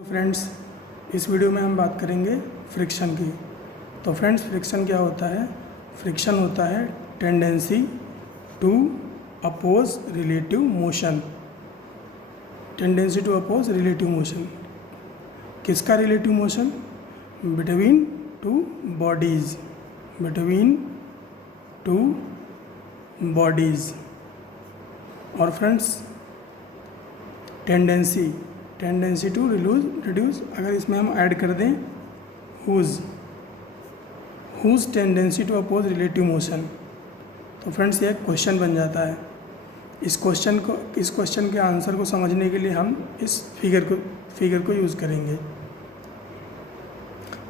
तो फ्रेंड्स, इस वीडियो में हम बात करेंगे फ्रिक्शन की। तो फ्रेंड्स, फ्रिक्शन क्या होता है? फ्रिक्शन होता है tendency to oppose relative motion. Tendency to oppose relative motion किसका relative motion? Between two bodies, between two bodies. और फ्रेंड्स, टेंडेंसी टू रिड्यूस, अगर इसमें हम ऐड कर दें whose tendency to oppose relative motion, तो फ्रेंड्स ये एक क्वेश्चन बन जाता है। इस क्वेश्चन के आंसर को समझने के लिए हम इस फिगर को यूज़ करेंगे।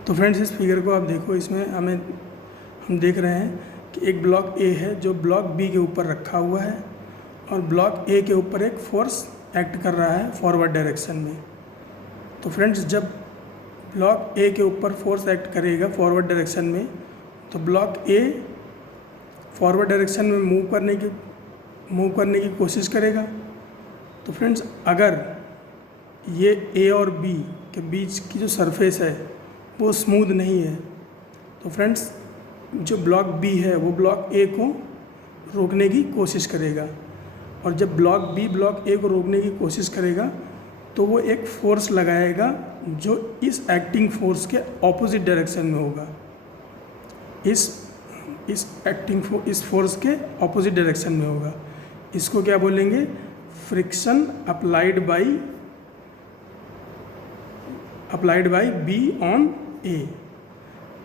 तो फ्रेंड्स, इस फिगर को आप देखो, इसमें हम देख रहे हैं कि एक ब्लॉक ए है जो ब्लॉक बी के ऊपर रखा हुआ है, और ब्लॉक ए के ऊपर एक फोर्स एक्ट कर रहा है फॉरवर्ड डायरेक्शन में। तो फ्रेंड्स, जब ब्लॉक ए के ऊपर फोर्स एक्ट करेगा फॉरवर्ड डायरेक्शन में, तो ब्लॉक ए फॉरवर्ड डायरेक्शन में मूव करने की कोशिश करेगा। तो फ्रेंड्स, अगर ये ए और बी के बीच की जो सरफेस है वो स्मूथ नहीं है, तो फ्रेंड्स जो ब्लॉक बी है वो ब्लॉक ए को रोकने की कोशिश करेगा, और जब ब्लॉक बी ब्लॉक ए को रोकने की कोशिश करेगा तो वो एक फोर्स लगाएगा जो इस एक्टिंग फोर्स के ऑपोजिट डायरेक्शन में होगा। इस फोर्स के ऑपोजिट डायरेक्शन में होगा। इसको क्या बोलेंगे? Friction applied by B on A.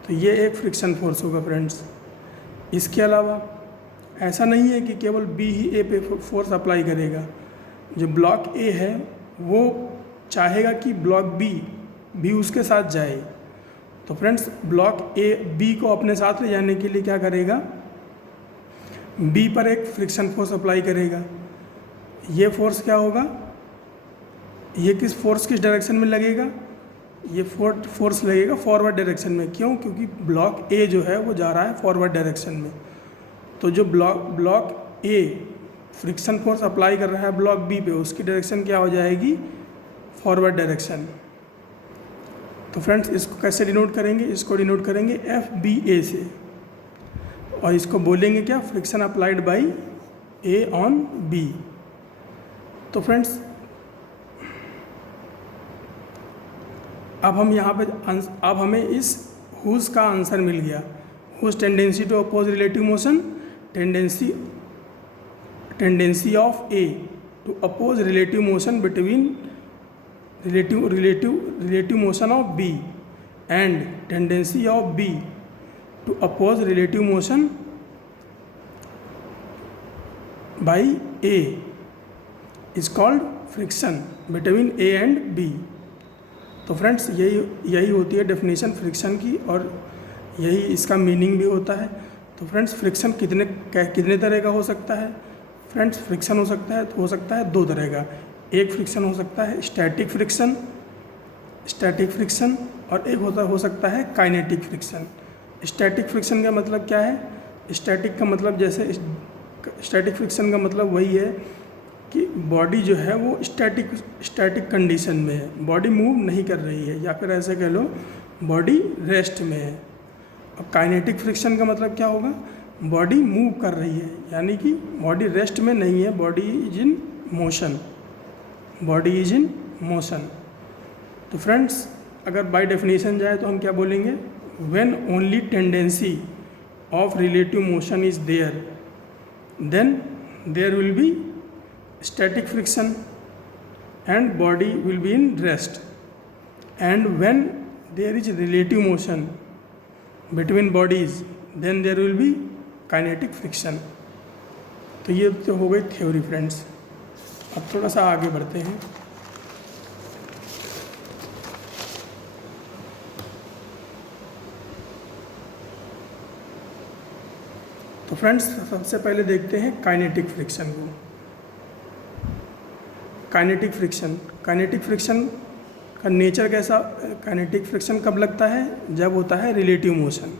तो ये एक फ्रिक्शन फोर्स होगा फ्रेंड्स। इसके अलावा ऐसा नहीं है कि केवल बी ही ए पे फोर्स अप्लाई करेगा। जो ब्लॉक ए है वो चाहेगा कि ब्लॉक बी भी उसके साथ जाए। तो फ्रेंड्स, ब्लॉक ए बी को अपने साथ ले जाने के लिए क्या करेगा? बी पर एक फ्रिक्शन फोर्स अप्लाई करेगा। ये फोर्स क्या होगा? ये किस डायरेक्शन में लगेगा? ये फोर्स लगेगा फॉरवर्ड डायरेक्शन में। क्यों? क्योंकि ब्लॉक ए जो है वो जा रहा है फॉरवर्ड डायरेक्शन में। तो जो ब्लॉक ए फ्रिक्शन फोर्स अप्लाई कर रहा है ब्लॉक बी पे, उसकी डायरेक्शन क्या हो जाएगी? Forward direction. तो फ्रेंड्स, इसको कैसे डिनोट करेंगे? इसको डिनोट करेंगे एफ बी ए से, और इसको बोलेंगे क्या? Friction applied by A on B. तो फ्रेंड्स, अब हमें इस हुज का आंसर मिल गया। Whose tendency to oppose relative motion, tendency of A to oppose relative motion between relative motion of B, and tendency of B to oppose relative motion by A is called friction between A and B. तो friends, यही होती है definition friction की, और यही इसका meaning भी होता है। तो फ्रेंड्स, फ्रिक्शन कितने तरह का हो सकता है? फ्रेंड्स, फ्रिक्शन हो सकता है दो तरह का। एक फ्रिक्शन हो सकता है स्टैटिक फ्रिक्शन, और एक हो सकता है काइनेटिक फ्रिक्शन। स्टैटिक फ्रिक्शन का मतलब क्या है? स्टैटिक फ्रिक्शन का मतलब वही है कि बॉडी जो है वो स्टैटिक कंडीशन में है, बॉडी मूव नहीं कर रही है, या फिर ऐसे कह लो बॉडी रेस्ट में है। अब काइनेटिक फ्रिक्शन का मतलब क्या होगा? बॉडी मूव कर रही है, यानी कि बॉडी रेस्ट में नहीं है, बॉडी इज इन मोशन। तो फ्रेंड्स, अगर बाय डेफिनेशन जाए तो हम क्या बोलेंगे? When only tendency of relative motion is there, then there will be static friction and body will be in rest, and when there is relative motion between bodies, then there will be kinetic friction। तो ये तो हो गई theory friends. अब थोड़ा सा आगे बढ़ते हैं। तो फ्रेंड्स, सबसे पहले देखते हैं काइनेटिक फ्रिक्शन को। काइनेटिक फ्रिक्शन का नेचर कैसा? काइनेटिक फ्रिक्शन कब लगता है? जब होता है relative motion,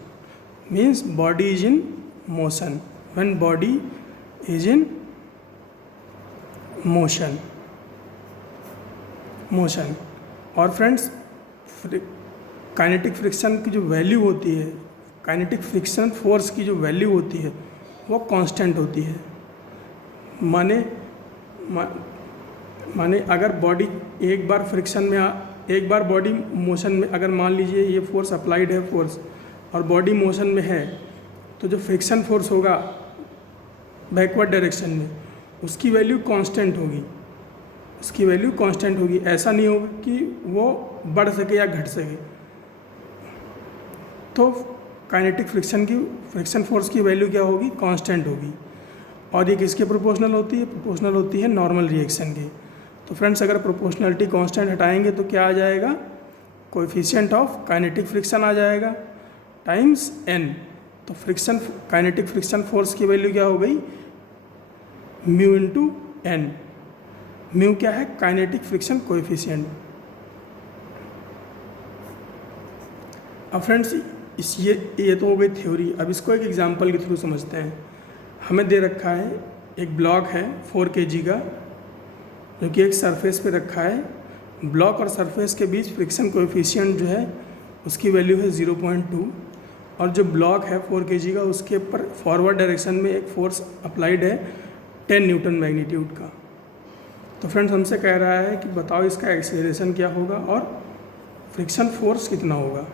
means body is in motion. When body is in motion और फ्रेंड्स काइनेटिक फ्रिक्शन की जो वैल्यू होती है, काइनेटिक फ्रिक्शन फोर्स की जो वैल्यू होती है वो कांस्टेंट होती है। माने अगर बॉडी एक बार फ्रिक्शन में एक बार बॉडी मोशन में, अगर मान लीजिए ये फोर्स अप्लाइड है फोर्स और बॉडी मोशन में है, तो जो फ्रिक्शन फोर्स होगा बैकवर्ड डायरेक्शन में उसकी वैल्यू कांस्टेंट होगी, उसकी वैल्यू कांस्टेंट होगी। ऐसा नहीं होगा कि वो बढ़ सके या घट सके। तो काइनेटिक फ्रिक्शन फोर्स की वैल्यू क्या होगी? कांस्टेंट होगी। और ये किसके प्रोपोर्शनल होती है? प्रोपोर्शनल होती है नॉर्मल रिएक्शन के। तो फ्रेंड्स अगर प्रोपोर्शनलिटी कांस्टेंट हटाएंगे तो क्या आ जाएगा? कोएफिशिएंट ऑफ काइनेटिक फ्रिक्शन आ जाएगा टाइम्स n। तो काइनेटिक फ्रिक्शन फोर्स की वैल्यू क्या हो गई? Mu into n। म्यू क्या है? Kinetic friction coefficient. अब फ्रेंड्स ये तो हो गई थ्योरी। अब इसको एक एग्जांपल के थ्रू समझते हैं। हमें दे रखा है एक ब्लॉक है 4 kg का, जो कि एक सरफेस पे रखा है। ब्लॉक और सरफेस के बीच फ्रिक्शन कोएफिशिएंट जो है उसकी वैल्यू है 0.2। और जो ब्लॉक है 4 kg का उसके ऊपर फॉरवर्ड डायरेक्शन में एक फोर्स अप्लाइड है 10 न्यूटन मैग्नीट्यूड का। तो फ्रेंड्स हमसे कह रहा है कि बताओ इसका एक्सेलरेशन क्या होगा और फ्रिक्शन फोर्स कितना होगा।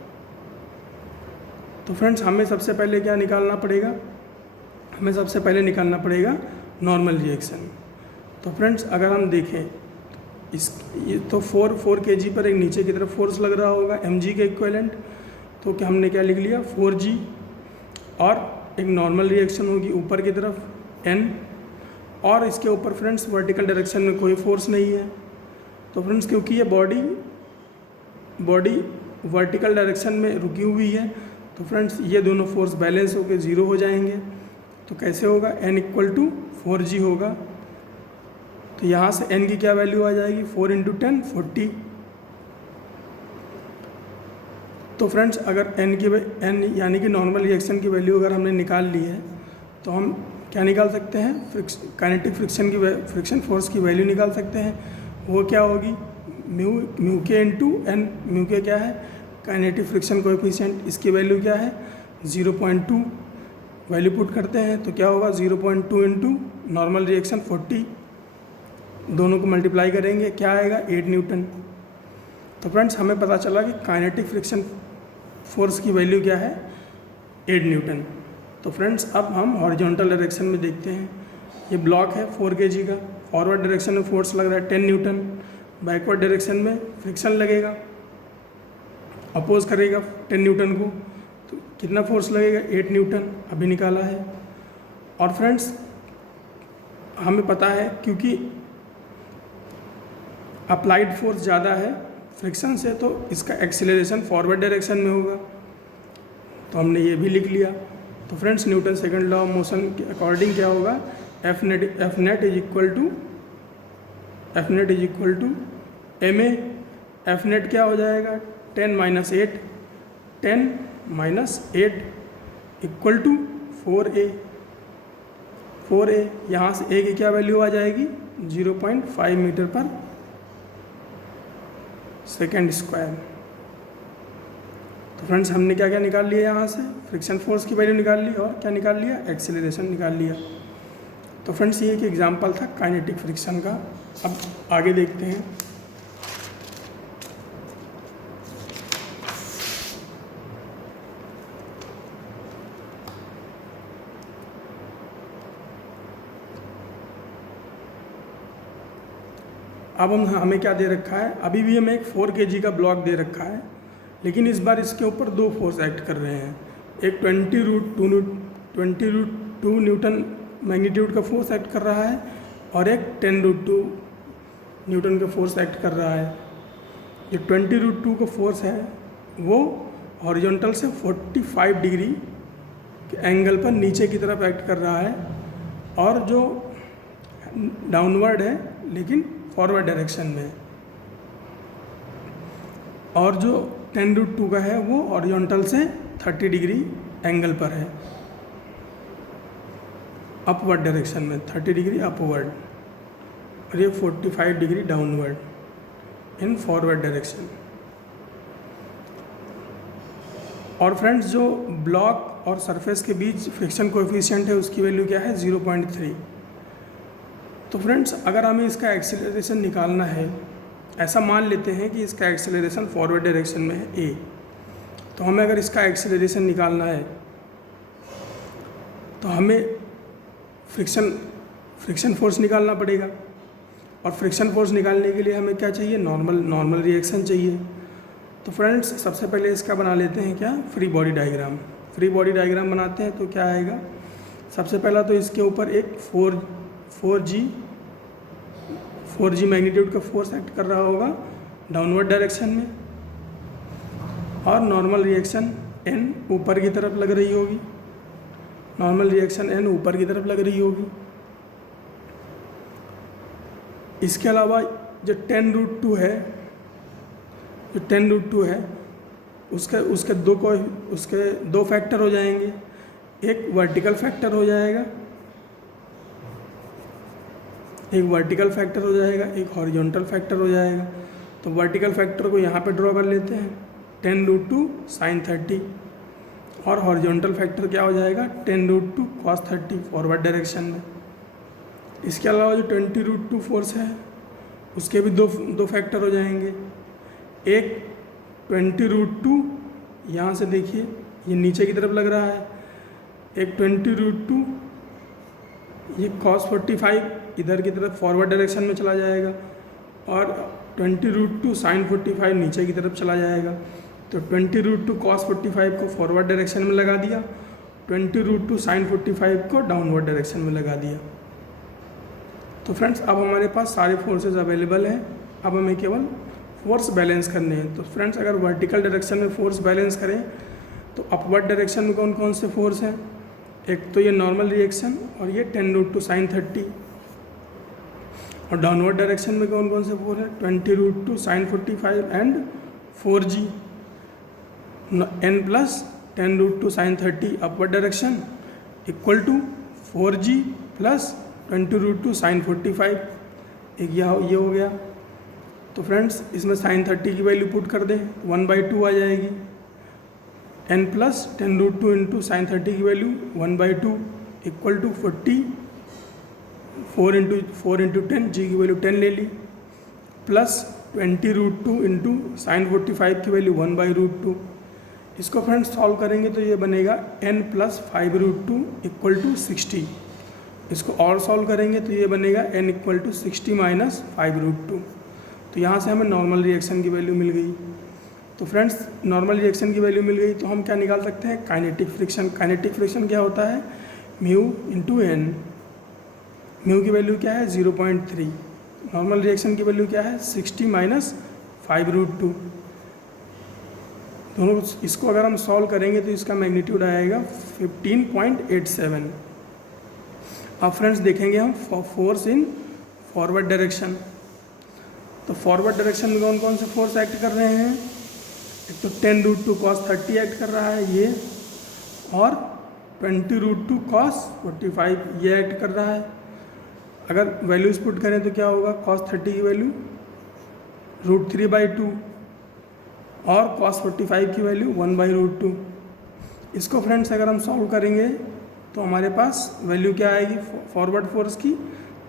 तो फ्रेंड्स हमें सबसे पहले क्या निकालना पड़ेगा? हमें सबसे पहले निकालना पड़ेगा नॉर्मल रिएक्शन। तो फ्रेंड्स अगर हम देखें ये तो 4 kg पर एक नीचे की तरफ फोर्स लग रहा होगा mg के इक्विवेलेंट। तो क्या हमने क्या लिख लिया? 4g। और एक नॉर्मल रिएक्शन होगी ऊपर की तरफ n। और इसके ऊपर फ्रेंड्स वर्टिकल डायरेक्शन में कोई फोर्स नहीं है। तो फ्रेंड्स क्योंकि ये बॉडी वर्टिकल डायरेक्शन में रुकी हुई है, तो फ्रेंड्स ये दोनों फोर्स बैलेंस होकर 0 हो जाएंगे। तो कैसे होगा? n = 4g होगा। तो यहाँ से n की क्या वैल्यू आ जाएगी? 4 × 10 40। तो फ्रेंड्स अगर n यानी कि नॉर्मल रिएक्शन की वैल्यू अगर हमने निकाल ली है तो हम क्या निकाल सकते हैं? काइनेटिक फ्रिक्शन फोर्स की वैल्यू निकाल सकते हैं। वो क्या होगी? म्यू के इंटू n। म्यू के क्या है? Kinetic friction coefficient. इसकी वैल्यू क्या है? 0.2। वैल्यू पुट करते हैं तो क्या होगा? 0.2 इंटू नॉर्मल रिएक्शन 40, दोनों को मल्टीप्लाई करेंगे, क्या आएगा? 8 न्यूटन। तो फ्रेंड्स हमें पता चला कि काइनेटिक फ्रिक्शन फोर्स की वैल्यू क्या है? 8 न्यूटन। तो फ्रेंड्स अब हम हॉरिजॉन्टल डायरेक्शन में देखते हैं। ये ब्लॉक है 4 kg का, फॉरवर्ड डायरेक्शन में फोर्स लग रहा है 10 न्यूटन, बैकवर्ड डायरेक्शन में फ्रिक्शन लगेगा, अपोज करेगा 10 न्यूटन को। तो कितना फोर्स लगेगा? 8 न्यूटन अभी निकाला है। और फ्रेंड्स हमें पता है क्योंकि अप्लाइड फोर्स ज़्यादा है फ्रिक्शन से, तो इसका एक्सीलरेशन फॉरवर्ड डायरेक्शन में होगा। तो हमने ये भी लिख लिया। तो friends Newton second law of motion के अकॉर्डिंग क्या होगा? F net is equal to ma। F net क्या हो जाएगा? 10 - 8 इक्वल टू 4a। यहाँ से a की क्या वैल्यू आ जाएगी? 0.5 मीटर पर सेकेंड स्क्वायर। तो फ्रेंड्स हमने क्या क्या निकाल लिया? यहाँ से फ्रिक्शन फोर्स की वैल्यू निकाल ली और क्या निकाल लिया? एक्सीलरेशन निकाल लिया। तो फ्रेंड्स ये एक एग्जांपल था काइनेटिक फ्रिक्शन का। अब आगे देखते हैं। अब हमें क्या दे रखा है? अभी भी हमें एक 4 kg का ब्लॉक दे रखा है, लेकिन इस बार इसके ऊपर 2 फोर्स एक्ट कर रहे हैं। एक 20√2 न्यूटन मैग्नीट्यूड का फोर्स एक्ट कर रहा है और एक 10√2 न्यूटन का फोर्स एक्ट कर रहा है। जो 20√2 का फोर्स है वो हॉरिजॉन्टल से 45 डिग्री के एंगल पर नीचे की तरफ एक्ट कर रहा है, और जो डाउनवर्ड है लेकिन फॉरवर्ड डायरेक्शन में। और जो 10√2 का है वो हॉरिजॉन्टल से 30 डिग्री एंगल पर है, अपवर्ड डायरेक्शन में 30 डिग्री अपवर्ड, और ये 45 degree downward. In forward direction. और फ्रेंड्स जो ब्लॉक और सरफेस के बीच फ्रिक्शन कोएफिशिएंट है उसकी वैल्यू क्या है 0.3। तो फ्रेंड्स अगर हमें इसका एक्सेलरेशन निकालना है, ऐसा मान लेते हैं कि इसका एक्सेलरेशन फॉरवर्ड डायरेक्शन में है a, तो हमें अगर इसका एक्सेलरेशन निकालना है तो हमें फ्रिक्शन फोर्स निकालना पड़ेगा। और फ्रिक्शन फोर्स निकालने के लिए हमें क्या चाहिए, नॉर्मल रिएक्शन चाहिए। तो फ्रेंड्स सबसे पहले इसका बना लेते हैं क्या, free body diagram. Free body diagram बनाते हैं तो क्या आएगा, सबसे पहला तो इसके ऊपर एक 4g मैग्नीट्यूड का फोर्स एक्ट कर रहा होगा डाउनवर्ड डायरेक्शन में, और नॉर्मल रिएक्शन n ऊपर की तरफ लग रही होगी, नॉर्मल रिएक्शन n ऊपर की तरफ लग रही होगी। इसके अलावा जो 10√2 है, जो 10√2 है उसके दो फैक्टर हो जाएंगे, एक वर्टिकल फैक्टर हो जाएगा, एक हॉरिजॉन्टल फैक्टर हो जाएगा। तो वर्टिकल फैक्टर को यहाँ पे ड्रॉ कर लेते हैं 10√2 sin 30, और हॉरिजॉन्टल फैक्टर क्या हो जाएगा 10√2 cos 30 फॉरवर्ड डायरेक्शन में। इसके अलावा जो 20√2 फोर्स है उसके भी दो फैक्टर हो जाएंगे, एक 20√2 यहाँ से देखिए ये नीचे की तरफ लग रहा है, एक 20√2 ये cos 45 इधर की तरफ फॉरवर्ड डायरेक्शन में चला जाएगा, और 20√2 sin 45 नीचे की तरफ चला जाएगा। तो 20√2 cos 45 को फॉरवर्ड डायरेक्शन में लगा दिया, 20√2 sin 45 को डाउनवर्ड डायरेक्शन में लगा दिया। तो फ्रेंड्स अब हमारे पास सारे फोर्सेस अवेलेबल हैं, अब हमें केवल फोर्स बैलेंस करने हैं। तो फ्रेंड्स अगर वर्टिकल डायरेक्शन में फोर्स बैलेंस करें तो अपवर्ड डायरेक्शन में कौन कौन से फोर्स हैं, एक तो ये नॉर्मल रिएक्शन और ये 10√2 sin 30, और डाउनवर्ड डायरेक्शन में कौन कौन से फोर्स हैं 20√2 sin 45 and 4g n plus 10√2 sin 30 upward direction equal to 4g plus 20√2 sin 45, एक ये हो गया। तो फ्रेंड्स इसमें sin 30 की वैल्यू पुट कर दें 1/2 आ जाएगी, n प्लस 10√2 इंटू sin 30 की value 1/2 equal to 40, 4 into 10 g की वैल्यू 10 ले ली, प्लस 20√2 इंटू sin 45 की वैल्यू 1/2। इसको फ्रेंड्स सॉल्व करेंगे तो ये बनेगा n प्लस 5√2 इक्वल टू 60। इसको और सॉल्व करेंगे तो ये बनेगा n इक्वल टू 60 माइनस 5√2। तो यहाँ से हमें नॉर्मल रिएक्शन की वैल्यू मिल गई। तो फ्रेंड्स नॉर्मल रिएक्शन की वैल्यू मिल गई तो हम क्या निकाल सकते हैं, काइनेटिक फ्रिक्शन। काइनेटिक फ्रिक्शन क्या होता है, म्यू इंटू एन। म्यू की वैल्यू क्या है 0.3, नॉर्मल रिएक्शन की वैल्यू क्या है 60 माइनस 5√2। दोनों इसको अगर हम सॉल्व करेंगे तो इसका मैग्नीट्यूड आएगा 15.87। अब फ्रेंड्स देखेंगे हम फोर्स इन फॉरवर्ड डायरेक्शन। तो फॉरवर्ड डायरेक्शन में कौन कौन से फोर्स एक्ट कर रहे हैं, एक तो 10√2 cos 30 एक्ट कर रहा है ये, और 20√2 cos 45 ये एक्ट कर रहा है। अगर वैल्यूज पुट करें तो क्या होगा, cos 30 की वैल्यू √3/2 और cos 45 की वैल्यू 1/√2। इसको फ्रेंड्स अगर हम सॉल्व करेंगे तो हमारे पास वैल्यू क्या आएगी फॉरवर्ड फोर्स की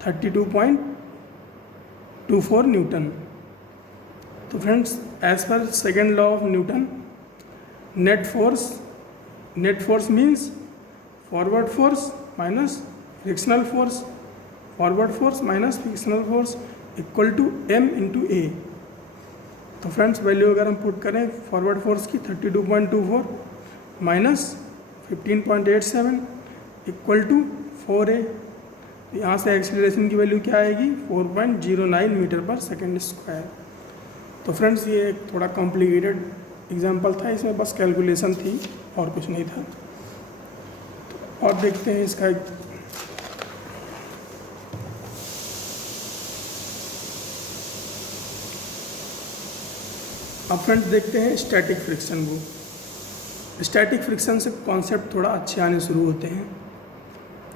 32.24 न्यूटन। तो friends as per second law of Newton, net force means forward force minus frictional force, forward force minus frictional force equal to m into a. तो फ्रेंड्स वैल्यू अगर हम put करें forward force की 32.24 minus 15.87 equal to 4a। यहाँ से acceleration की value क्या आएगी 4.09 मीटर पर सेकेंड स्क्वायर। तो फ्रेंड्स ये एक थोड़ा कॉम्प्लिकेटेड एग्जांपल था, इसमें बस कैलकुलेशन थी और कुछ नहीं था। तो और देखते हैं इसका अब फ्रेंड्स देखते हैं स्टैटिक फ्रिक्शन को। स्टैटिक फ्रिक्शन से कॉन्सेप्ट थोड़ा अच्छे आने शुरू होते हैं।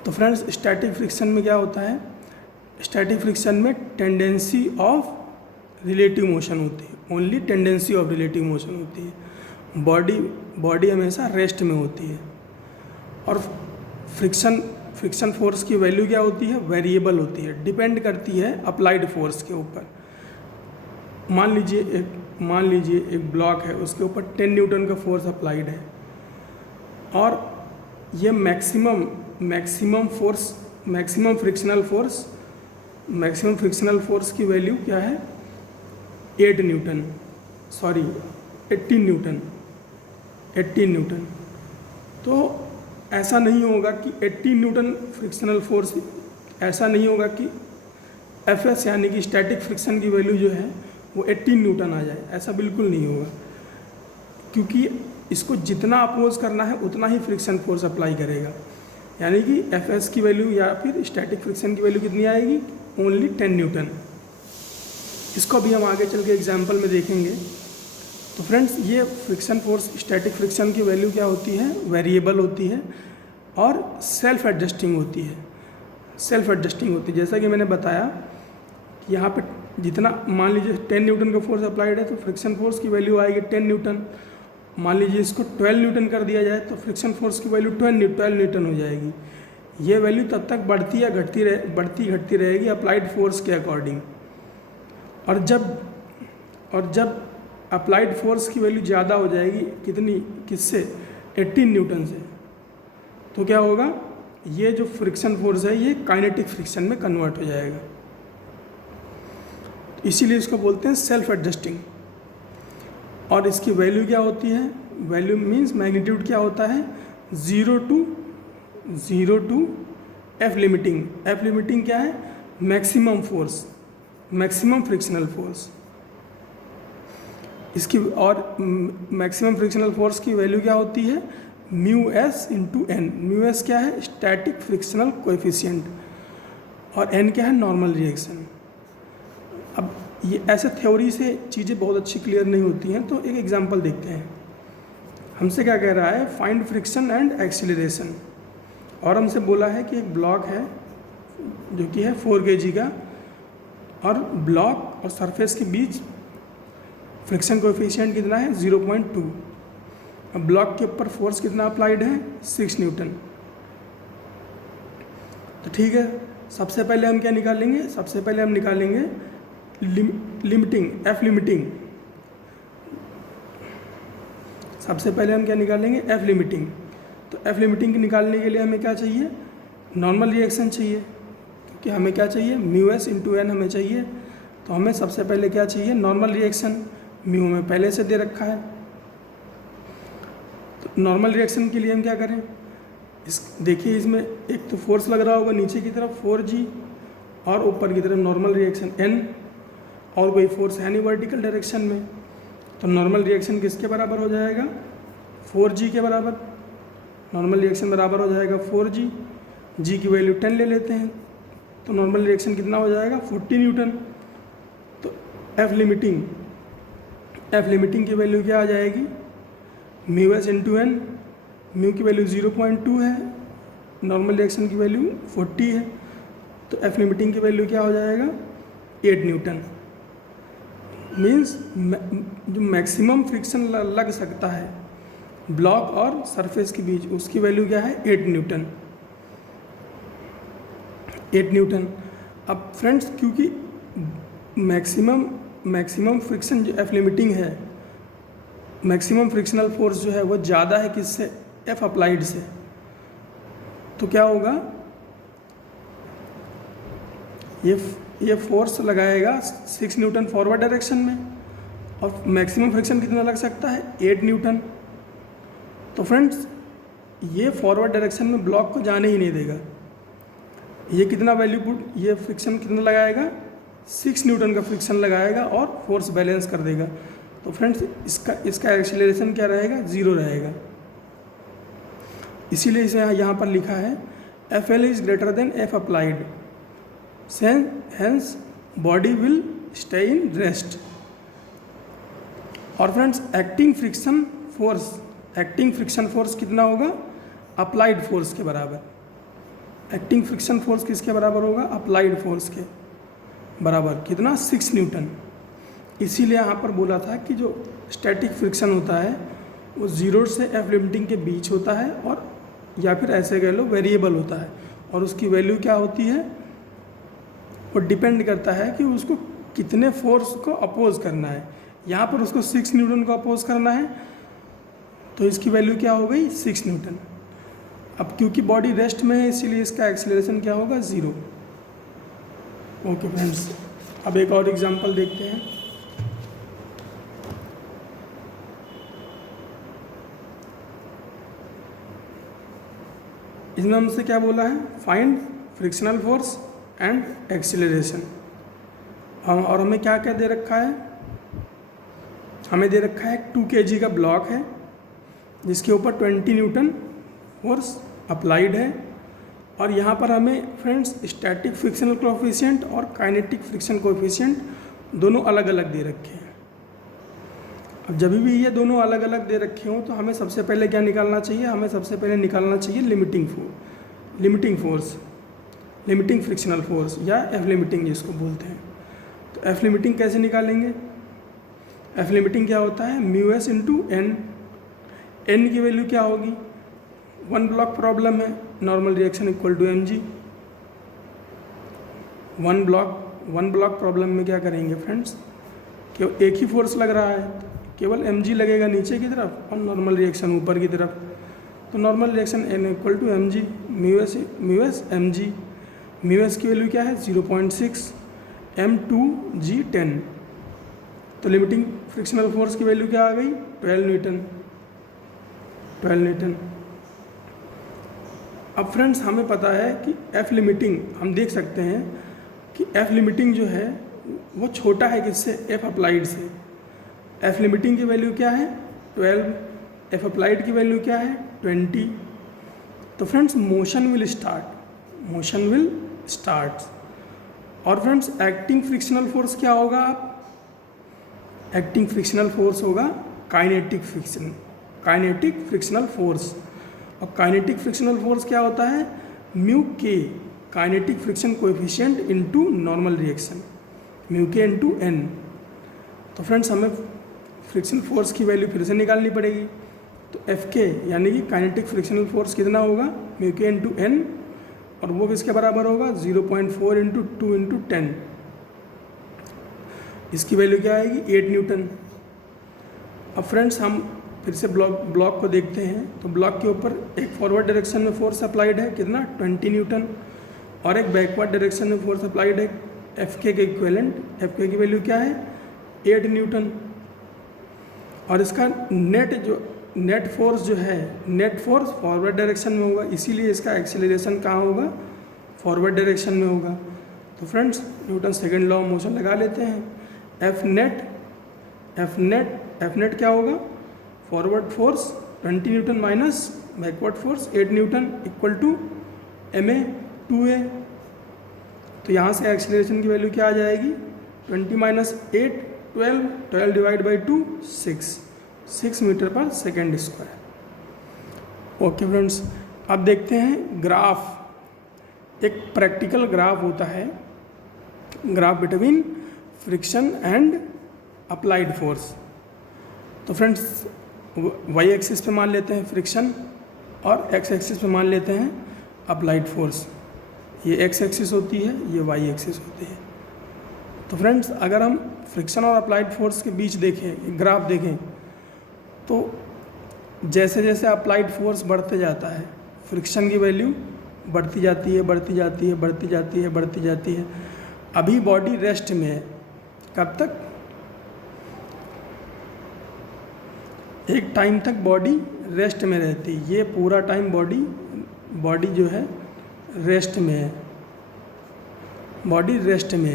तो फ्रेंड्स स्टैटिक फ्रिक्शन में क्या होता है, स्टैटिक फ्रिक्शन में टेंडेंसी ऑफ रिलेटिव मोशन होती है, only tendency of relative motion होती है। बॉडी हमेशा रेस्ट में होती है। और फ्रिक्शन फोर्स की वैल्यू क्या होती है, वेरिएबल होती है, डिपेंड करती है अप्लाइड फोर्स के ऊपर। मान लीजिए एक ब्लॉक है, उसके ऊपर 10 न्यूटन का फोर्स अप्लाइड है और ये मैक्सिमम फ्रिक्शनल फोर्स की वैल्यू क्या है, 18 न्यूटन। तो ऐसा नहीं होगा कि 18 न्यूटन फ्रिक्शनल फोर्स, ऐसा नहीं होगा कि एफएस यानी कि स्टैटिक फ्रिक्शन की वैल्यू जो है वो 18 न्यूटन आ जाए, ऐसा बिल्कुल नहीं होगा, क्योंकि इसको जितना अपोज करना है उतना ही फ्रिक्शन फोर्स अप्लाई करेगा। यानी कि एफएस की वैल्यू या फिर स्टैटिक फ्रिक्शन की वैल्यू कितनी आएगी, ओनली 10 न्यूटन। इसको भी हम आगे चल के एग्जाम्पल में देखेंगे। तो फ्रेंड्स, ये फ्रिक्शन फोर्स, स्टैटिक फ्रिक्शन की वैल्यू क्या होती है, वेरिएबल होती है और सेल्फ एडजस्टिंग होती है। जैसा कि मैंने बताया कि यहाँ पे जितना, मान लीजिए 10 न्यूटन का फोर्स अप्लाइड है तो फ्रिक्शन फोर्स की वैल्यू आएगी 10 न्यूटन। मान लीजिए इसको 12 न्यूटन कर दिया जाए तो फ्रिक्शन फोर्स की वैल्यू 12 न्यूटन हो जाएगी। ये वैल्यू तब तक बढ़ती या घटती रहेगी अप्लाइड फोर्स के अकॉर्डिंग। और जब अप्लाइड फोर्स की वैल्यू ज़्यादा हो जाएगी, किससे, 18 न्यूटन से, तो क्या होगा, ये जो फ्रिक्शन फोर्स है ये काइनेटिक फ्रिक्शन में कन्वर्ट हो जाएगा। इसीलिए इसको बोलते हैं सेल्फ एडजस्टिंग। और इसकी वैल्यू क्या होती है, वैल्यू मीन्स मैग्नीट्यूड क्या होता है, 0 टू एफ लिमिटिंग क्या है, मैक्सिमम फ्रिक्शनल फोर्स। इसकी और मैक्सिमम फ्रिक्शनल फोर्स की वैल्यू क्या होती है, mu S into N. Mu S क्या है, स्टैटिक फ्रिक्शनल कोएफिशिएंट, और एन क्या है, नॉर्मल रिएक्शन। अब ये ऐसे थ्योरी से चीज़ें बहुत अच्छी क्लियर नहीं होती हैं, तो एक एग्जांपल देखते हैं। हमसे क्या कह रहा है, फाइंड फ्रिक्शन एंड एक्सीलरेशन, और हमसे बोला है कि एक ब्लॉक है जो कि है 4 kg का, और ब्लॉक और सरफेस के बीच फ्रिक्शन कोएफिशिएंट कितना है, 0.2। अब ब्लॉक के ऊपर फोर्स कितना अप्लाइड है, 6 न्यूटन। तो ठीक है, सबसे पहले हम क्या निकालेंगे, लिमिटिंग, एफ लिमिटिंग। तो एफ लिमिटिंग निकालने के लिए हमें क्या चाहिए, नॉर्मल रिएक्शन चाहिए, क्योंकि हमें क्या चाहिए, म्यू एस इंटू एन हमें चाहिए। तो हमें सबसे पहले क्या चाहिए, नॉर्मल रिएक्शन, म्यू में पहले से दे रखा है। तो नॉर्मल रिएक्शन के लिए हम क्या करें, देखिए इसमें एक तो फोर्स लग रहा होगा नीचे की तरफ 4G, और ऊपर की तरफ नॉर्मल रिएक्शन N, और कोई फोर्स है नहीं वर्टिकल डायरेक्शन में। तो नॉर्मल रिएक्शन किसके बराबर हो जाएगा, 4G के बराबर। नॉर्मल रिएक्शन बराबर हो जाएगा 4G, G की वैल्यू 10 ले लेते हैं, तो नॉर्मल रिएक्शन कितना हो जाएगा, 40 न्यूटन। तो एफ लिमिटिंग की वैल्यू क्या आ जाएगी, म्यू एस इंटू एन। म्यू की वैल्यू 0.2 है, नॉर्मल रिएक्शन की वैल्यू 40 है, तो एफ लिमिटिंग की वैल्यू क्या हो जाएगा, 8 न्यूटन। मीन्स जो मैक्सिमम फ्रिक्शन लग सकता है ब्लॉक और सरफेस के बीच, उसकी वैल्यू क्या है, 8 न्यूटन। अब फ्रेंड्स, क्योंकि मैक्सिमम फ्रिक्शन जो एफ लिमिटिंग है, मैक्सिमम फ्रिक्शनल फोर्स जो है वो ज़्यादा है किससे, एफ अप्लाइड से, तो क्या होगा, ये फोर्स लगाएगा 6 न्यूटन फॉरवर्ड डायरेक्शन में, और मैक्सिमम फ्रिक्शन कितना लग सकता है, 8 न्यूटन। तो फ्रेंड्स, ये फॉरवर्ड डायरेक्शन में ब्लॉक को जाने ही नहीं देगा। ये कितना ये फ्रिक्शन कितना लगाएगा, 6 न्यूटन का फ्रिक्शन लगाएगा और फोर्स बैलेंस कर देगा। तो फ्रेंड्स, इसका एक्सीलरेशन क्या रहेगा, 0 रहेगा। इसीलिए इसे यहाँ पर लिखा है FL is greater than F applied, hence body will stay in rest. और फ्रेंड्स, एक्टिंग फ्रिक्शन फोर्स कितना होगा, अप्लाइड फोर्स के बराबर। एक्टिंग फ्रिक्शन फोर्स किसके बराबर होगा, अप्लाइड फोर्स के बराबर। कितना, 6 न्यूटन। इसीलिए यहाँ पर बोला था कि जो स्टैटिक फ्रिक्शन होता है वो 0 से एफ लिमिटिंग के बीच होता है, और या फिर ऐसे कह लो वेरिएबल होता है, और उसकी वैल्यू क्या होती है, वो डिपेंड करता है कि उसको कितने फोर्स को अपोज करना है। यहाँ पर उसको 6 न्यूटन को अपोज करना है, तो इसकी वैल्यू क्या हो गई 6 न्यूटन। अब क्योंकि बॉडी रेस्ट में है इसीलिए इसका एक्सेलरेशन क्या होगा 0। ओके फ्रेंड्स, अब एक और एग्जांपल देखते हैं। इसमें हमसे क्या बोला है, find frictional force and acceleration. और हमें क्या क्या दे रखा है, हमें दे रखा है 2 kg का ब्लॉक है जिसके ऊपर 20 न्यूटन फोर्स अप्लाइड है, और यहाँ पर हमें फ्रेंड्स स्टैटिक फ्रिक्शनल कोएफिशिएंट और काइनेटिक फ्रिक्शन कोएफिशिएंट दोनों अलग अलग दे रखे हैं। अब जब भी ये दोनों अलग अलग दे रखे हों तो हमें सबसे पहले क्या निकालना चाहिए, हमें सबसे पहले निकालना चाहिए limiting force, limiting frictional force या एफ लिमिटिंग जिसको बोलते हैं। तो एफ लिमिटिंग कैसे निकालेंगे, एफ लिमिटिंग क्या होता है, mu S into N. N की वैल्यू क्या होगी, 1 ब्लॉक प्रॉब्लम है, normal reaction equal to M G. 1 block problem में क्या करेंगे फ्रेंड्स, केवल एक ही फोर्स लग रहा है, केवल एम जी लगेगा नीचे की तरफ और नॉर्मल रिएक्शन ऊपर की तरफ। तो normal reaction N equal to M G, mu S M G. Mu S की वैल्यू क्या है 0.6, m2g 10। तो लिमिटिंग फ्रिक्शनल फोर्स की वैल्यू क्या आ गई 12 न्यूटन। अब फ्रेंड्स हमें पता है कि एफ लिमिटिंग, हम देख सकते हैं कि एफ लिमिटिंग जो है वो छोटा है किससे, एफ अप्लाइड से। एफ लिमिटिंग की वैल्यू क्या है 12, एफ अप्लाइड की वैल्यू क्या है 20। तो फ्रेंड्स मोशन विल स्टार्ट। और फ्रेंड्स एक्टिंग फ्रिक्शनल फोर्स क्या होगा, एक्टिंग फ्रिक्शनल फोर्स होगा काइनेटिक फ्रिक्शनल फोर्स। और काइनेटिक फ्रिक्शनल फोर्स क्या होता है, म्यू के kinetic friction coefficient into normal reaction, mu के इनटू एन। तो फ्रेंड्स हमें फ्रिक्शन फोर्स की वैल्यू फिर से निकालनी पड़ेगी। तो एफ के यानी कि काइनेटिक फ्रिक्शनल फोर्स कितना होगा, म्यू के इंटू एन, और वो किसके बराबर होगा 0.4 इंटू 2 इंटू 10। इसकी वैल्यू क्या आएगी 8 न्यूटन। अब फ्रेंड्स हम फिर से ब्लॉक को देखते हैं। तो ब्लॉक के ऊपर एक फॉरवर्ड डायरेक्शन में फोर्स अप्लाइड है कितना 20 न्यूटन, और एक बैकवर्ड डायरेक्शन में फोर्स अप्लाइड है एफ के इक्विवेलेंट। एफ के की वैल्यू क्या है 8 न्यूटन। और इसका नेट फोर्स जो है, नेट फोर्स फॉरवर्ड डायरेक्शन में होगा, इसीलिए इसका एक्सेलरेशन कहाँ होगा, फॉरवर्ड डायरेक्शन में होगा। तो friends Newton second law of motion लगा लेते हैं। एफ नेट क्या होगा, forward force 20 newton minus backward force 8 newton equal to ma 2a। तो यहाँ से एक्सेलरेशन की वैल्यू क्या आ जाएगी 20 माइनस 8 12 डिवाइड बाई 2 6 मीटर पर सेकेंड स्क्वायर। ओके फ्रेंड्स, अब देखते हैं ग्राफ। एक प्रैक्टिकल ग्राफ होता है, graph between friction and applied force. तो फ्रेंड्स वाई एक्सिस पे मान लेते हैं फ्रिक्शन और एक्स एक्सिस पे मान लेते हैं अप्लाइड फोर्स। ये एक्स एक्सिस होती है, ये वाई एक्सिस होती है। तो फ्रेंड्स अगर हम फ्रिक्शन और अप्लाइड फोर्स के बीच देखें, ग्राफ देखें, तो जैसे जैसे अप्लाइड फोर्स बढ़ते जाता है फ्रिक्शन की वैल्यू बढ़ती जाती है। अभी बॉडी रेस्ट में है, कब तक, एक टाइम तक बॉडी रेस्ट में रहती है। ये पूरा टाइम बॉडी जो है रेस्ट में है, बॉडी रेस्ट में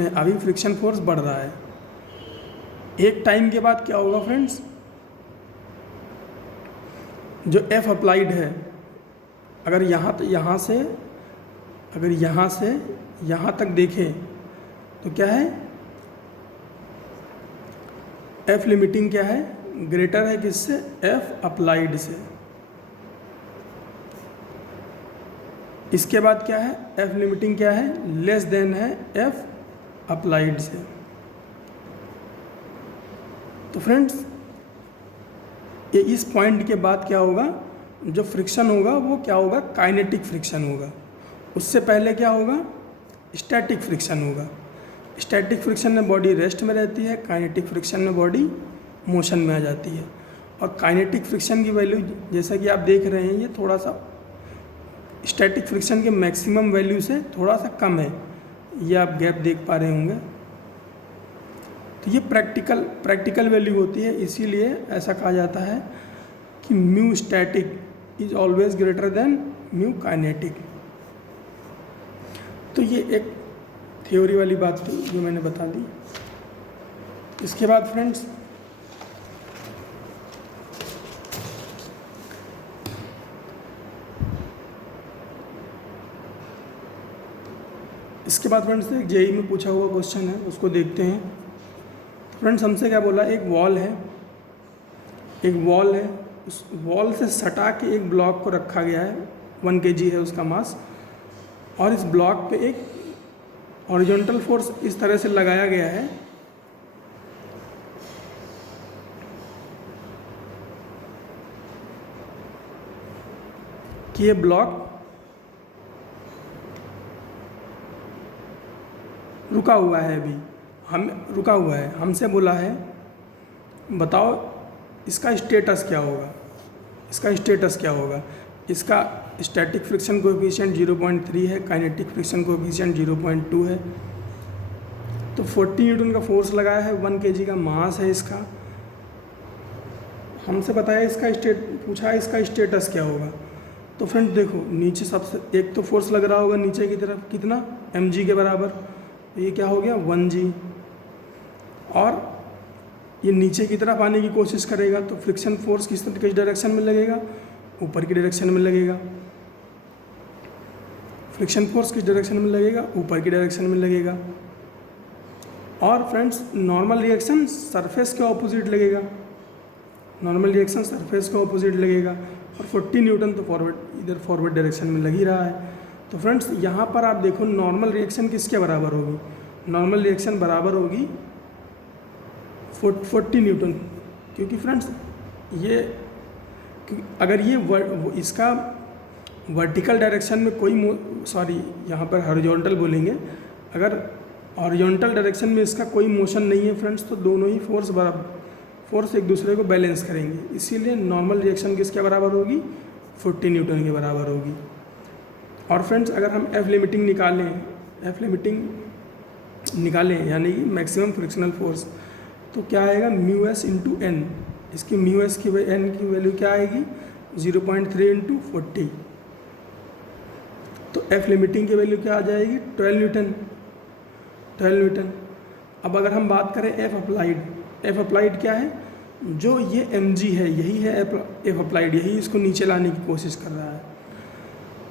है। अभी फ्रिक्शन फोर्स बढ़ रहा है। एक टाइम के बाद क्या होगा फ्रेंड्स, जो एफ अप्लाइड है, अगर यहाँ से यहाँ तक देखें तो क्या है, एफ लिमिटिंग क्या है, ग्रेटर है किससे, एफ अप्लाइड से। इसके बाद क्या है, एफ लिमिटिंग क्या है, लेस देन है एफ अप्लाइड से। तो फ्रेंड्स ये इस पॉइंट के बाद क्या होगा, जो फ्रिक्शन होगा वो क्या होगा, काइनेटिक फ्रिक्शन होगा। उससे पहले क्या होगा, स्टैटिक फ्रिक्शन होगा। स्टैटिक फ्रिक्शन में बॉडी रेस्ट में रहती है, काइनेटिक फ्रिक्शन में बॉडी मोशन में आ जाती है। और काइनेटिक फ्रिक्शन की वैल्यू जैसा कि आप देख रहे हैं, ये थोड़ा सा स्टैटिक फ्रिक्शन के मैक्सिमम वैल्यू से थोड़ा सा कम है, ये आप गैप देख पा रहे होंगे। तो ये प्रैक्टिकल वैल्यू होती है, इसीलिए ऐसा कहा जाता है कि mu static is always greater than mu kinetic. तो ये एक थ्योरी वाली बात थी जो मैंने बता दी। इसके बाद फ्रेंड्स एक जेईई में पूछा हुआ क्वेश्चन है, उसको देखते हैं। फ्रेंड्स हमसे क्या बोला, एक वॉल है, उस वॉल से सटा के एक ब्लॉक को रखा गया है, 1 kg है उसका मास, और इस ब्लॉक पे एक हॉरिजॉन्टल फोर्स इस तरह से लगाया गया है कि ये ब्लॉक रुका हुआ है। हमसे बोला है बताओ इसका स्टेटस क्या होगा। इसका स्टैटिक फ्रिक्शन कोएफिशिएंट 0.3 है, काइनेटिक फ्रिक्शन कोएफिशिएंट 0.2 है। तो 40 न्यूटन का फोर्स लगाया है, 1 kg का मास है इसका। हमसे बताया पूछा है इसका स्टेटस क्या होगा। तो फ्रेंड देखो, नीचे सबसे एक तो फोर्स लग रहा होगा नीचे की तरफ, कितना, mg के बराबर। तो ये क्या हो गया, 1g। और ये नीचे की तरफ आने की कोशिश करेगा, तो फ्रिक्शन फोर्स किस डायरेक्शन में लगेगा, ऊपर की डायरेक्शन में लगेगा। फ्रिक्शन फोर्स किस डायरेक्शन में लगेगा, ऊपर की डायरेक्शन में लगेगा। और फ्रेंड्स नॉर्मल रिएक्शन सरफेस के ऑपोजिट लगेगा, और 40 न्यूटन तो फॉरवर्ड डायरेक्शन में लग ही रहा है। तो फ्रेंड्स यहाँ पर आप देखो नॉर्मल रिएक्शन किसके बराबर होगी, नॉर्मल रिएक्शन बराबर होगी 40 न्यूटन। क्योंकि फ्रेंड्स ये अगर ये इसका वर्टिकल डायरेक्शन में यहाँ पर हॉरिजॉन्टल बोलेंगे, अगर हॉरिजॉन्टल डायरेक्शन में इसका कोई मोशन नहीं है फ्रेंड्स, तो दोनों ही फोर्स एक दूसरे को बैलेंस करेंगे। इसीलिए नॉर्मल रिएक्शन किसके बराबर होगी, 40 न्यूटन के बराबर होगी। और फ्रेंड्स अगर हम एफ लिमिटिंग निकालें यानी कि मैक्सिमम फ्रिक्शनल फोर्स, तो क्या आएगा, म्यू एस इंटू एन। इसकी म्यू एस की एन की वैल्यू क्या आएगी, 0.3 इंटू 40। तो एफ लिमिटिंग की वैल्यू क्या आ जाएगी, 12 न्यूटन। अब अगर हम बात करें एफ अप्लाइड क्या है, जो ये mg है यही है एफ अप्लाइड, यही इसको नीचे लाने की कोशिश कर रहा है।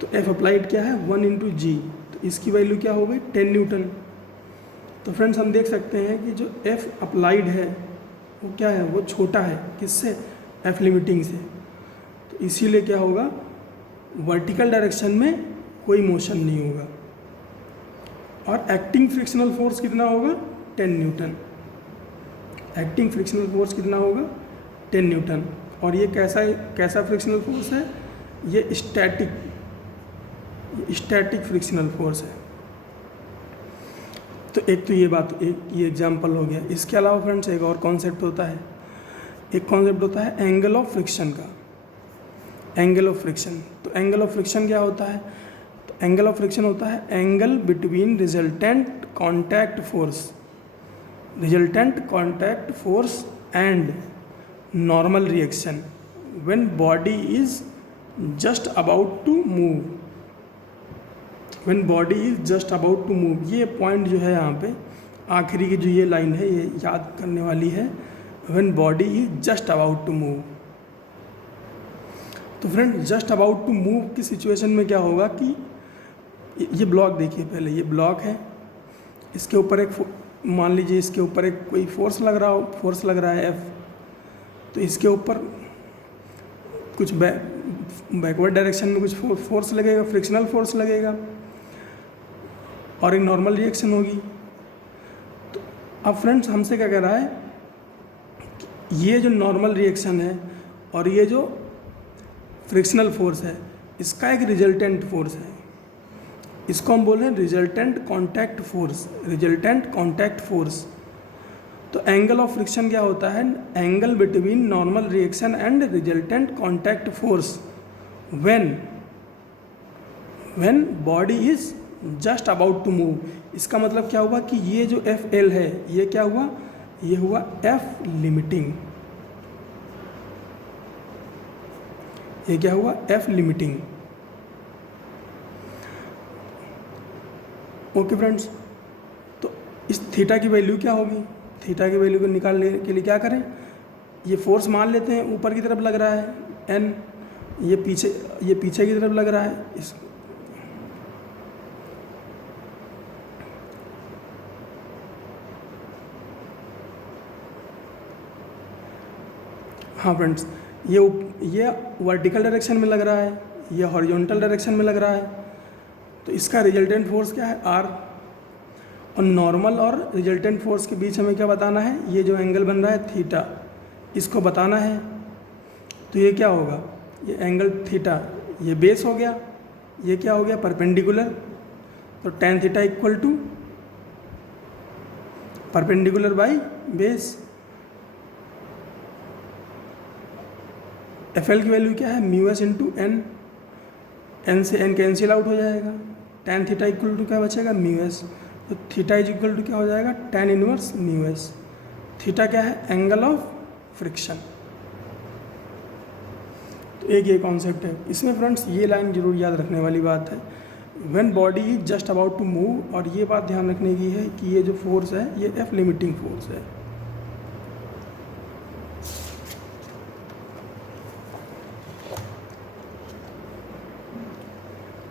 तो एफ अप्लाइड क्या है, 1 इंटू जी। तो इसकी वैल्यू क्या हो गई, 10 न्यूटन। तो फ्रेंड्स हम देख सकते हैं कि जो एफ अप्लाइड है वो क्या है, वो छोटा है किससे, एफ लिमिटिंग से। तो इसीलिए क्या होगा, वर्टिकल डायरेक्शन में कोई मोशन नहीं होगा। और एक्टिंग फ्रिक्शनल फोर्स कितना होगा, 10 न्यूटन। एक्टिंग फ्रिक्शनल फोर्स कितना होगा, 10 न्यूटन। और ये कैसा फ्रिक्शनल फोर्स है, ये स्टैटिक फ्रिक्शनल फोर्स है। तो एक ये एग्जाम्पल हो गया। इसके अलावा फ्रेंड्स एक और कॉन्सेप्ट होता है, एंगल ऑफ फ्रिक्शन का। एंगल ऑफ फ्रिक्शन, तो एंगल ऑफ फ्रिक्शन क्या होता है, तो एंगल ऑफ फ्रिक्शन होता है angle between resultant contact force and normal reaction when body is just about to move. ये पॉइंट जो है यहाँ पे आखिरी की जो ये लाइन है, ये याद करने वाली है, when body is just about to move. तो friend just about to move की सिचुएशन में क्या होगा कि ये ब्लॉक देखिए, पहले ये ब्लॉक है, इसके ऊपर मान लीजिए इसके ऊपर एक कोई फोर्स लग रहा है F। तो इसके ऊपर कुछ बैकवर्ड डायरेक्शन में कुछ फोर्स लगेगा, फ्रिक्शनल फोर्स लगेगा, और एक नॉर्मल रिएक्शन होगी। अब फ्रेंड्स हमसे क्या कह रहा है, ये जो नॉर्मल रिएक्शन है और ये जो फ्रिक्शनल फोर्स है, इसका एक रिजल्टेंट फोर्स है, इसको हम बोल रहे हैं resultant contact force, resultant contact force. तो एंगल ऑफ फ्रिक्शन क्या होता है, angle between normal reaction and resultant contact force when body is just about to move. इसका मतलब क्या हुआ कि ये जो एफ एल है, ये क्या हुआ, ये हुआ एफ लिमिटिंग, ये क्या हुआ, एफ लिमिटिंग। ओके फ्रेंड्स, तो इस थीटा की वैल्यू क्या होगी, थीटा की वैल्यू को निकालने के लिए क्या करें, ये फोर्स मान लेते हैं ऊपर की तरफ लग रहा है एन, ये पीछे की तरफ लग रहा है इस। हाँ फ्रेंड्स, ये वर्टिकल डायरेक्शन में लग रहा है, ये हॉरिजॉन्टल डायरेक्शन में लग रहा है, तो इसका रिजल्टेंट फोर्स क्या है, आर। और नॉर्मल और रिजल्टेंट फोर्स के बीच हमें क्या बताना है, ये जो एंगल बन रहा है थीटा, इसको बताना है। तो ये क्या होगा, ये एंगल थीटा, ये बेस हो गया, ये क्या हो गया, परपेंडिकुलर। तो tan theta equal to perpendicular by base. F L की वैल्यू क्या है, mu S into N, N से एन कैंसिल आउट हो जाएगा, tan थीटा इक्वल टू क्या बचेगा, म्यू एस। तो थीटा इज इक्वल टू क्या हो जाएगा, tan inverse mu S. Theta क्या है, एंगल ऑफ फ्रिक्शन। तो एक ये कॉन्सेप्ट है इसमें फ्रेंड्स, ये लाइन जरूर याद रखने वाली बात है, when body is just about to move. और ये बात ध्यान रखने की है कि ये जो फोर्स है ये एफ लिमिटिंग फोर्स है।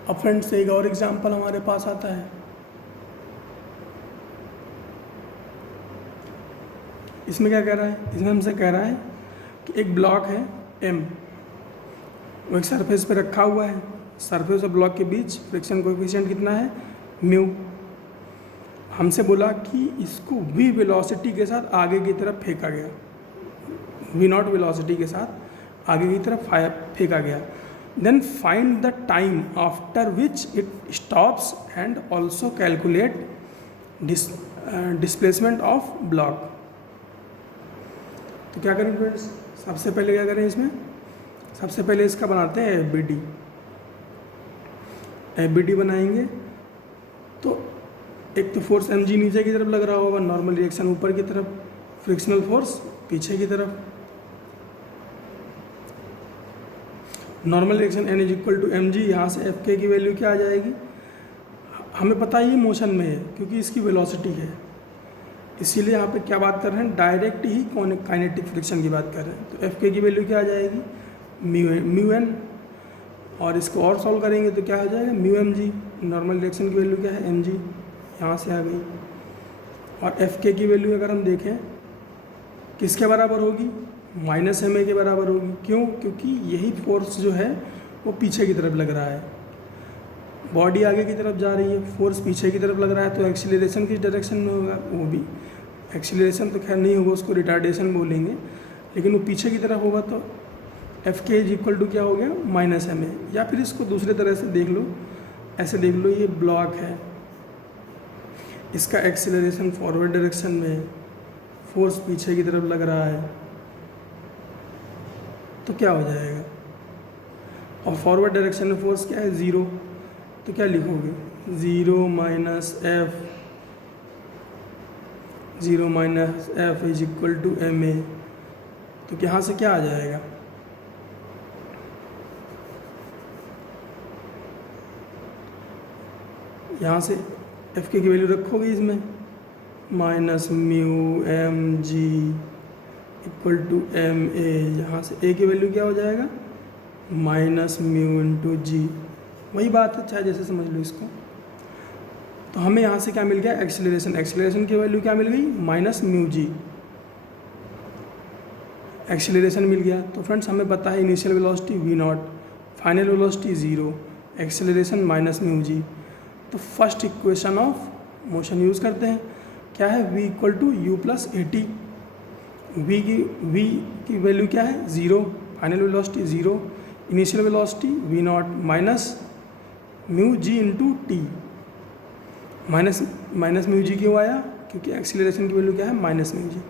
अब फ्रेंड्स एक और एग्जांपल हमारे पास आता है, इसमें क्या कह रहा है, इसमें हमसे कह रहा है कि एक ब्लॉक है एम, वो एक सरफेस पे रखा हुआ है, सरफेस और ब्लॉक के बीच फ्रिक्शन कोएफिशिएंट कितना है, म्यू। हमसे बोला कि इसको वी वेलोसिटी के साथ आगे की तरफ फेंका गया, वी नॉट वेलोसिटी के साथ आगे की तरफ फेंका गया। Then find the time after which it stops and also calculate displacement of block. तो क्या करें फ्रेंड्स, सबसे पहले क्या करें, इसमें सबसे पहले इसका बनाते हैं F B D. F B D बनाएंगे तो एक तो फोर्स एम जी नीचे की तरफ लग रहा होगा, नॉर्मल रिएक्शन ऊपर की तरफ, फ्रिक्शनल फोर्स पीछे की तरफ। Normal reaction N is equal to M G, यहाँ से एफ के की वैल्यू क्या आ जाएगी, हमें पता है ये मोशन में है क्योंकि इसकी वेलोसिटी है, इसीलिए यहाँ पे क्या बात कर रहे हैं, डायरेक्ट ही काइनेटिक फ्रिक्शन की बात कर रहे हैं। तो एफ के की वैल्यू क्या आ जाएगी, म्यू एन, और इसको और सॉल्व करेंगे तो क्या हो जाएगा, mu M G. Normal reaction की वैल्यू क्या है, एम जी, यहाँ से आ गई। और एफ के की वैल्यू अगर हम देखें किसके बराबर होगी, माइनस एम ए के बराबर होगी। क्यों, क्योंकि यही फोर्स जो है वो पीछे की तरफ लग रहा है, बॉडी आगे की तरफ जा रही है, फोर्स पीछे की तरफ लग रहा है, तो एक्सीलरेशन किस डायरेक्शन में होगा, वो भी एक्सीलरेशन तो खैर नहीं होगा, उसको रिटार्डेशन बोलेंगे, लेकिन वो पीछे की तरफ होगा। तो एफ के इज इक्वल टू क्या हो गया, माइनस एम ए। या फिर इसको दूसरे तरह से देख लो, ऐसे देख लो, ये ब्लॉक है, इसका एक्सीलरेशन फॉरवर्ड डायरेक्शन में है, फोर्स पीछे की तरफ लग रहा है, तो क्या हो जाएगा, और फॉरवर्ड डायरेक्शन में फोर्स क्या है, ज़ीरो। तो क्या लिखोगे, zero minus F is equal to M A. तो यहाँ से क्या आ जाएगा, यहाँ से एफ के की वैल्यू रखोगे इसमें, minus mu M G equal to M A. यहाँ से ए की वैल्यू क्या हो जाएगा, माइनस म्यू इंटू जी। वही बात है, चाहे जैसे समझ लो इसको। तो हमें यहाँ से क्या मिल गया, एक्सीलरेशन। एक्सीलरेशन की वैल्यू क्या मिल गई, माइनस म्यू जी, एक्सीलरेशन मिल गया। तो फ्रेंड्स हमें पता है initial velocity v naught, final velocity zero, acceleration minus mu g. तो first equation of motion use करते हैं। क्या है, v equal to u plus a t. v की वैल्यू क्या है, 0, final velocity 0, initial velocity v naught minus mu g into t. Minus mu g क्यों आया, क्योंकि एक्सीलरेशन की वैल्यू क्या है, माइनस म्यू जी।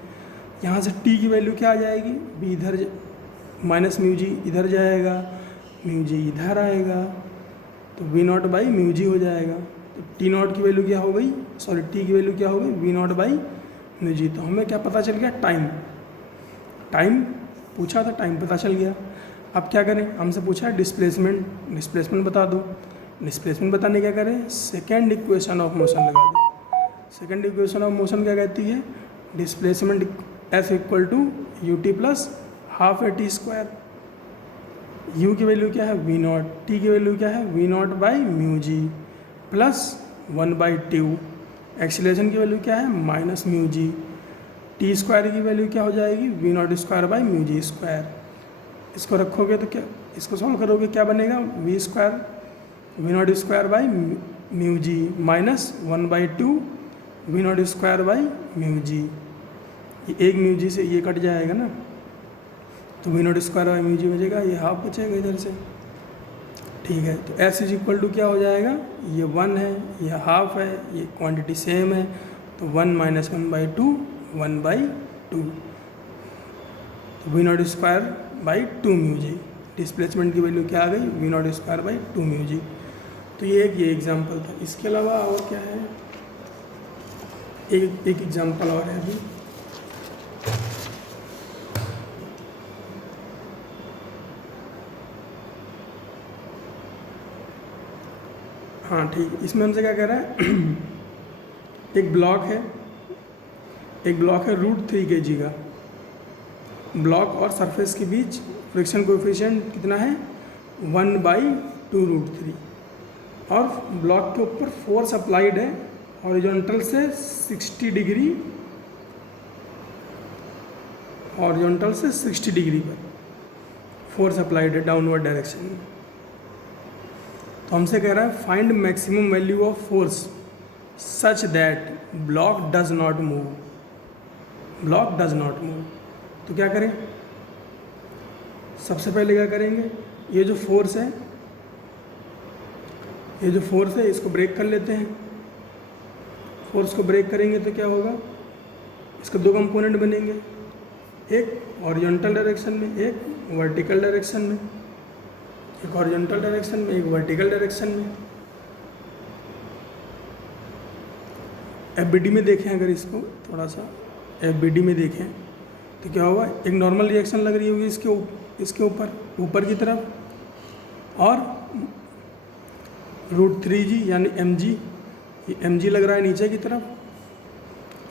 यहाँ से t की वैल्यू क्या आ जाएगी, v इधर माइनस म्यू जी इधर जाएगा, म्यू जी इधर आएगा, तो v नॉट बाई म्यू जी हो जाएगा। तो टी नॉट की वैल्यू क्या हो गई, सॉरी t की वैल्यू क्या हो गई, v not by mu g. तो हमें क्या पता चल गया, टाइम पूछा था, टाइम पता चल गया। अब क्या करें, हमसे पूछा है डिस्प्लेसमेंट बता दो। डिस्प्लेसमेंट बताने क्या करें, सेकेंड इक्वेशन ऑफ मोशन लगा दो। सेकेंड इक्वेशन ऑफ मोशन क्या कहती है, displacement F equal to U T plus half A T square. U की वैल्यू क्या है, वी नॉट, टी की वैल्यू क्या है, V naught by mu G plus 1/2। Acceleration की वैल्यू क्या है, minus mu G. T square की वैल्यू क्या हो जाएगी, V naught square by mu G square. इसको रखोगे तो क्या, इसको सॉल्व करोगे क्या बनेगा, V square V naught square by mu g minus 1/2 v naught square by mu g. ये एक म्यू जी से ये कट जाएगा ना, तो v naught square by mu g बचेगा, ये हाफ बचेगा इधर से। ठीक है, तो एस इज इक्वल टू क्या हो जाएगा, ये 1 है, ये हाफ है, ये क्वांटिटी सेम है, तो 1 माइनस 1/2 1/2, तो v naught square by 2 mu g. Displacement की वैल्यू क्या आ गई, v naught square by 2 mu g. तो ये एग्जाम्पल था। इसके अलावा और क्या है, एक एग्जाम्पल और है अभी। हाँ ठीक, इसमें हमसे क्या कह रहा है एक ब्लॉक है √3 kg का। ब्लॉक और सरफेस के बीच फ्रिक्शन कोएफिशिएंट कितना है, 1/2√3, और ब्लॉक के ऊपर फोर्स अप्लाइड है हॉरिजॉन्टल से 60 डिग्री, हॉरिजॉन्टल से 60 डिग्री पर फोर्स अप्लाइड है डाउनवर्ड डायरेक्शन में। तो हमसे कह रहा है find maximum value of force such that block does not move. तो क्या करें, सबसे पहले क्या करेंगे, ये जो फोर्स है इसको ब्रेक कर लेते हैं। फोर्स को ब्रेक करेंगे तो क्या होगा, इसके 2 कंपोनेंट बनेंगे, एक हॉरिजॉन्टल डायरेक्शन में, एक वर्टिकल डायरेक्शन में। एक हॉरिजॉन्टल डायरेक्शन में, एक वर्टिकल डायरेक्शन में। एफबीडी में देखें अगर इसको थोड़ा सा एफबीडी में देखें तो क्या होगा, एक नॉर्मल रिएक्शन लग रही होगी इसके ऊपर की तरफ, और √3g यानी mg, ये mg लग रहा है नीचे की तरफ।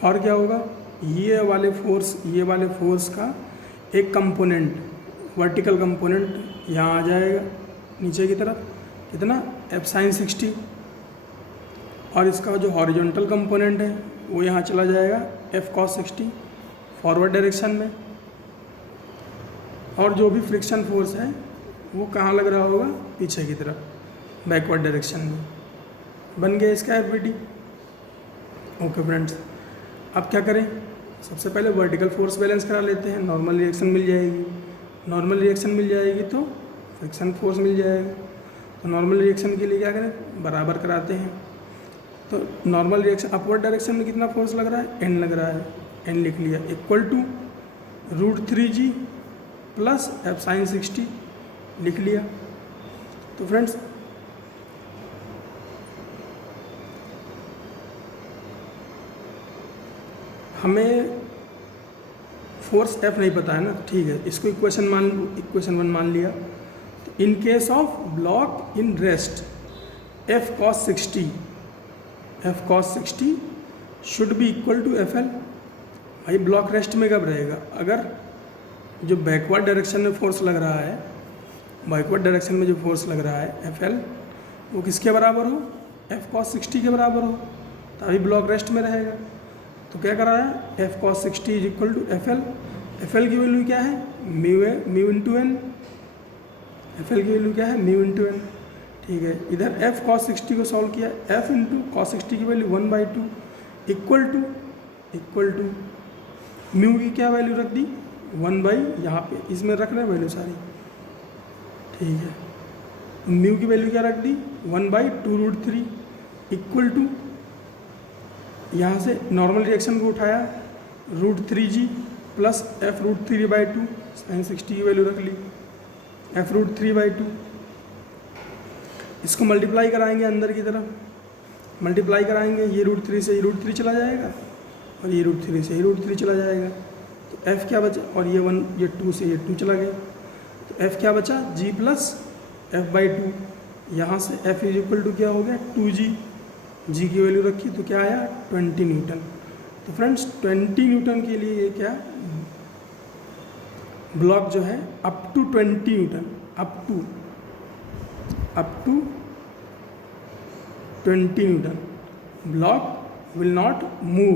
और क्या होगा, ये वाले फोर्स का एक कंपोनेंट, वर्टिकल कंपोनेंट यहाँ आ जाएगा नीचे की तरफ, कितना, f sin 60, और इसका जो हॉरिजॉन्टल कंपोनेंट है वो यहाँ चला जाएगा f cos 60 फॉरवर्ड डायरेक्शन में। और जो भी फ्रिक्शन फोर्स है वो कहाँ लग रहा होगा, पीछे की तरफ, बैकवर्ड डायरेक्शन में। बन गया इसका एफबीडी। ओके फ्रेंड्स, अब क्या करें, सबसे पहले वर्टिकल फोर्स बैलेंस करा लेते हैं। नॉर्मल रिएक्शन मिल जाएगी तो फ्रिक्शन फोर्स मिल जाएगा। तो नॉर्मल रिएक्शन के लिए क्या करें, बराबर कराते हैं। तो नॉर्मल रिएक्शन अपवर्ड डायरेक्शन में कितना फोर्स लग रहा है, n लग रहा है, n लिख लिया, equal to √3g plus f sin 60 लिख लिया। तो फ्रेंड्स हमें फोर्स F नहीं पता है ना, ठीक है, इसको इक्वेशन 1 मान लिया। तो in case of block in rest F cos 60 should be equal to FL। भाई ब्लॉक रेस्ट में कब रहेगा, अगर जो बैकवर्ड डायरेक्शन में फोर्स लग रहा है, FL, वो किसके बराबर हो, F cos 60 के बराबर हो, तभी ब्लॉक रेस्ट में रहेगा। तो क्या करा है, F cos 60 is equal to FL। FL की वैल्यू क्या है, म्यू इंटू एन। ठीक है, इधर F cos 60 को सॉल्व किया, F इंटू cos 60 की value 1/2 equal to equal to mu की क्या वैल्यू रख दी 1 बाई, यहाँ पे इसमें रख रहे हैं वैल्यू सारी, ठीक है। म्यू की वैल्यू क्या रख दी 1 बाई 2√3 इक्वल टू, यहाँ से नॉर्मल रिएक्शन को उठाया √3g प्लस f√3/2 sin 60 की वैल्यू रख ली f√3/2। इसको मल्टीप्लाई कराएंगे अंदर की तरफ, मल्टीप्लाई कराएंगे, ये √3 से ये √3 चला जाएगा और ये √3 से ये √3 चला जाएगा, तो f क्या बचा, और ये 1 ये 2 से ये 2 चला गया, तो f क्या बचा g प्लस f/2। यहाँ से f इज इक्वल टू क्या हो गया 2g, g की वैल्यू रखी तो क्या आया 20 न्यूटन। तो फ्रेंड्स 20 न्यूटन के लिए ये क्या ब्लॉक जो है up to 20 newton, up to 20 newton block will not move.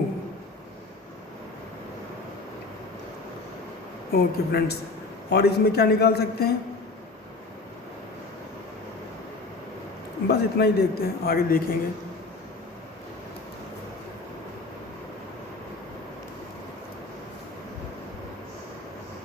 Okay friends, और इसमें क्या निकाल सकते हैं, बस इतना ही देखते हैं, आगे देखेंगे।